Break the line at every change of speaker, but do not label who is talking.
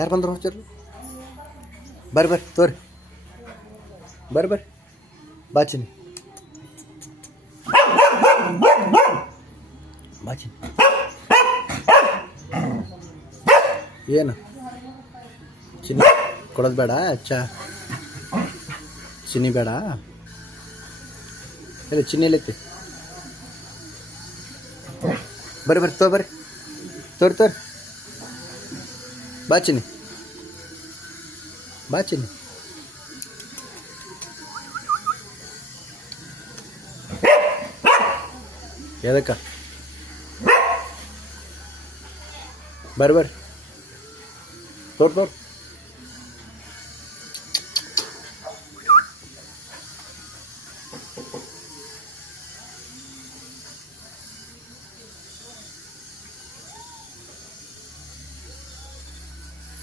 ಯಾರು ಬಂದರು ಹೋಗ್ತಿರು ಬರ್ರಿ ಬರ್ರಿ, ತೋರಿ. ಬರ್ರಿ ಬರ್ರಿ. ಬಾಚಿನಿ ಬಾಚಿನಿ ಏನು? ಚಿನ್ನಿ, ಕೊಡೋದು ಬೇಡ ಅಚ್ಚಾ ಚಿನ್ನಿ ಬೇಡ. ಇಲ್ಲ ಚಿನ್ನಿ ಎಲ್ಲೈತಿ ಬರ್ರಿ ಬರ್ರಿ, ತೋ ಬರ್ರಿ. ತೋರಿ ತೋರಿ. ಬಾ ಚಿನ್ನಿ ಎದಕ್ಕ ಬರ್ರಿ ಬರ್ರಿ ತೋರ್ ತೋರ್